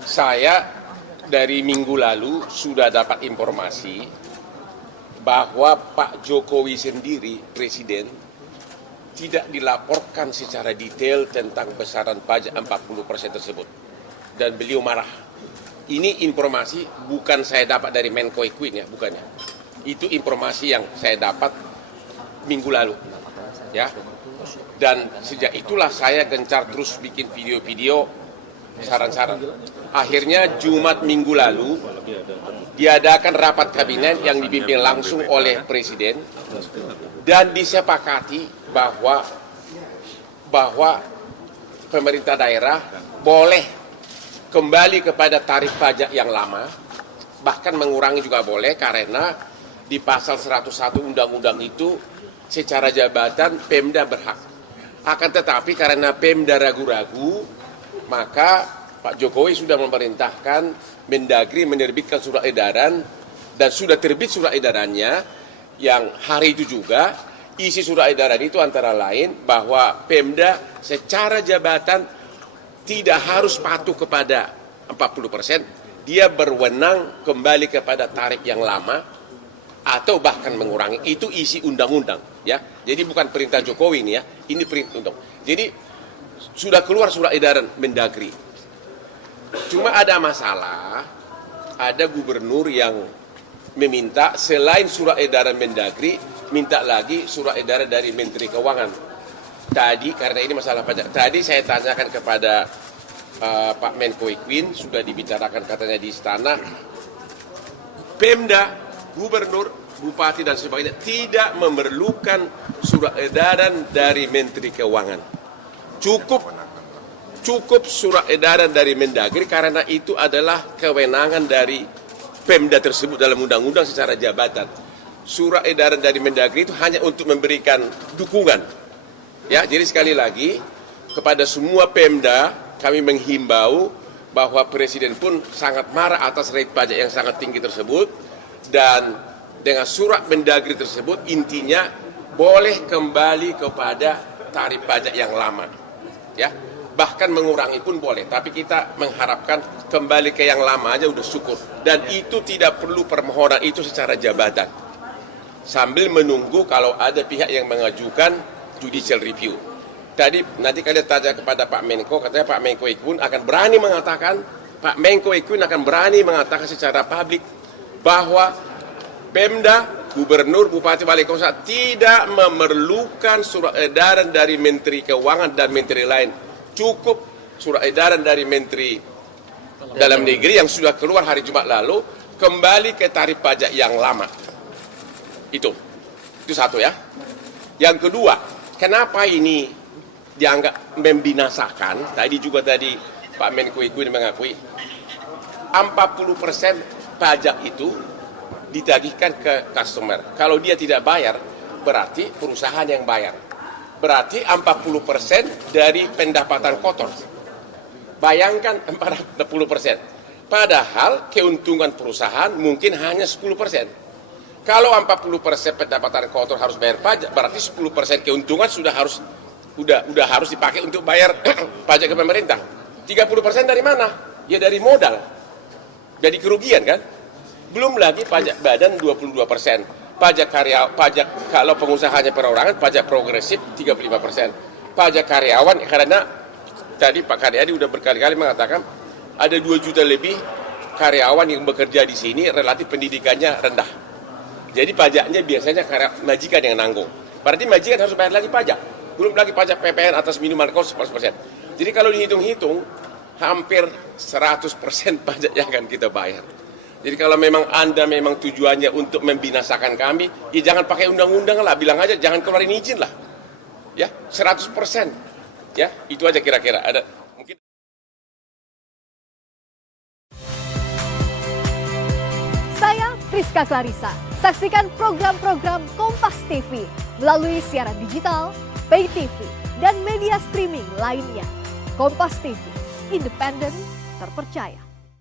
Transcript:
Saya dari minggu lalu sudah dapat informasi bahwa Pak Jokowi sendiri, Presiden, tidak dilaporkan secara detail tentang besaran pajak 40% tersebut. Dan beliau marah. Ini informasi bukan saya dapat dari Menko Equin ya, bukannya. Itu informasi yang saya dapat minggu lalu. Ya. Dan sejak itulah saya gencar terus bikin video-video saran-saran. Akhirnya Jumat minggu lalu diadakan rapat kabinet yang dipimpin langsung oleh Presiden dan disepakati bahwa pemerintah daerah boleh kembali kepada tarif pajak yang lama, bahkan mengurangi juga boleh karena di pasal 101 undang-undang itu secara jabatan Pemda berhak. Akan tetapi karena Pemda ragu-ragu, maka Pak Jokowi sudah memerintahkan Mendagri menerbitkan surat edaran dan sudah terbit surat edarannya yang hari itu juga isi surat edaran itu antara lain bahwa Pemda secara jabatan tidak harus patuh kepada 40%, dia berwenang kembali kepada tarif yang lama atau bahkan mengurangi. Itu isi undang-undang ya. Jadi bukan perintah Jokowi ini ya, ini perintah undang. Jadi sudah keluar surat edaran Mendagri. Cuma ada masalah, ada gubernur yang meminta selain surat edaran Mendagri, minta lagi surat edaran dari Menteri Keuangan. Tadi karena ini masalah pajak, tadi saya tanyakan kepada Pak Menko Equin, sudah dibicarakan katanya di istana, Pemda, gubernur, bupati dan sebagainya tidak memerlukan surat edaran dari Menteri Keuangan. Cukup surat edaran dari Mendagri karena itu adalah kewenangan dari Pemda tersebut dalam undang-undang secara jabatan. Surat edaran dari Mendagri itu hanya untuk memberikan dukungan. Ya, jadi sekali lagi kepada semua Pemda kami menghimbau bahwa Presiden pun sangat marah atas rate pajak yang sangat tinggi tersebut dan dengan surat Mendagri tersebut intinya boleh kembali kepada tarif pajak yang lama. Ya, bahkan mengurangi pun boleh, tapi kita mengharapkan kembali ke yang lama aja udah syukur. Dan itu tidak perlu permohonan itu secara jabatan. Sambil menunggu kalau ada pihak yang mengajukan judicial review. Tadi nanti kalian tanya kepada Pak Menko, katanya Pak Menko Equin akan berani mengatakan, Pak Menko Equin akan berani mengatakan secara publik bahwa Pemda, gubernur, bupati, wali kota tidak memerlukan surat edaran dari Menteri Keuangan dan menteri lain. Cukup surat edaran dari Menteri Dalam Negeri yang sudah keluar hari Jumat lalu kembali ke tarif pajak yang lama. Itu satu ya. Yang kedua, kenapa ini dianggap membinasakan? Tadi Pak Menko Equin mengakui 40% pajak itu ditagihkan ke customer. Kalau dia tidak bayar, berarti perusahaan yang bayar. Berarti 40% dari pendapatan kotor. Bayangkan 40%. Padahal keuntungan perusahaan mungkin hanya 10%. Kalau 40% pendapatan kotor harus bayar pajak, berarti 10% keuntungan sudah harus dipakai untuk bayar pajak ke pemerintah. 30% dari mana? Ya dari modal. Jadi kerugian kan? Belum lagi pajak badan 22%, pajak kalau pengusahanya perorangan, pajak progresif 35%, pajak karyawan karena tadi Pak Karyadi udah berkali-kali mengatakan ada 2 juta lebih karyawan yang bekerja di sini relatif pendidikannya rendah. Jadi pajaknya biasanya majikan yang nanggung. Berarti majikan harus bayar lagi pajak. Belum lagi pajak PPN atas minuman kos 10%. Jadi kalau dihitung-hitung hampir 100% pajak yang akan kita bayar. Jadi kalau memang Anda memang tujuannya untuk membinasakan kami, ya jangan pakai undang-undang lah, bilang aja jangan keluarin izin lah. Ya, 100%. Ya, itu aja kira-kira. Ada mungkin. Saya Priska Clarissa. Saksikan program-program Kompas TV melalui siaran digital, pay TV, dan media streaming lainnya. Kompas TV, independen, terpercaya.